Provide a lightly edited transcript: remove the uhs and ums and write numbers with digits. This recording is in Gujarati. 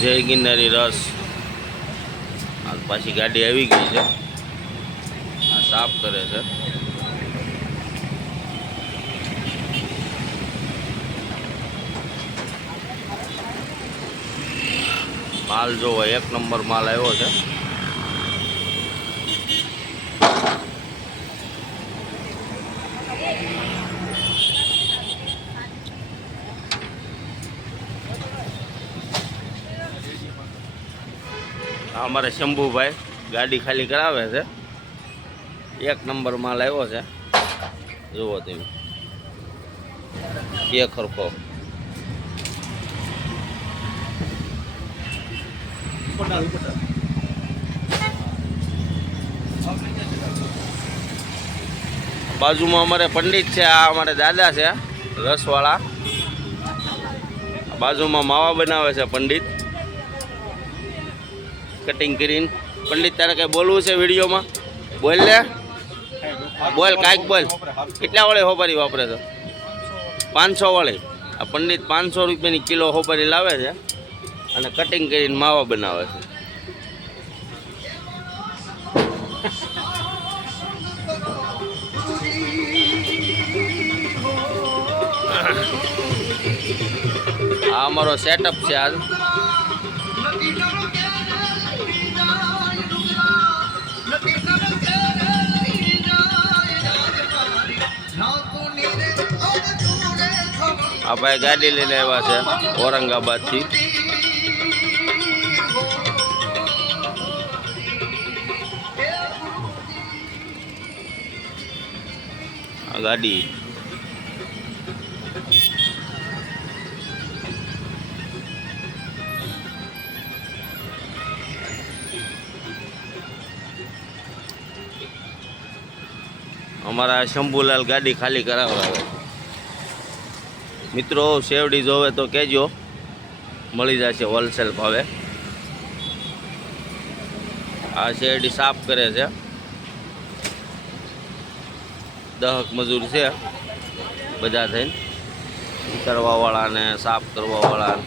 જય ગિરનારી રસ પાછી ગાડી આવી ગઈ છે, આ સાફ કરે છે. માલ જોવો એક નંબર માલ આવ્યો છે. અમારે શંભુભાઈ ગાડી ખાલી કરાવે છે. એક નંબર માલ આવ્યો છે, જુઓ તમે એક ખરખો. બાજુમાં અમારે પંડિત છે, આ અમારે દાદા છે રસવાળા. બાજુમાં માવા બનાવે છે પંડિત, કટિંગ કરીને. પંડિત તારે કઈ બોલવું છે વિડીયોમાં? બોલ લે, બોલ કાંઈક બોલ. કેટલા વાળી હોપારી વાપરે છે? 500 વાળી. આ પંડિત 500 રૂપિયાની કિલો હોપારી લાવે છે અને કટિંગ કરીને માવા બનાવે છે. આ અમારો સેટઅપ છે આજ. આ ભાઈ ગાડી લઈને આવ્યા છે ઔરંગાબાદથી. આ ગાડી અમારા શંભુલાલ ગાડી ખાલી કરાવવા આવે. મિત્રો શેવડી જોવે તો કહેજો, મળી જશે હોલસેલ ભાવે. આ શેરડી સાફ કરે છે, 10 મજૂર છે બધા થઈને, કરવાવાળા ને સાફ કરવાવાળા.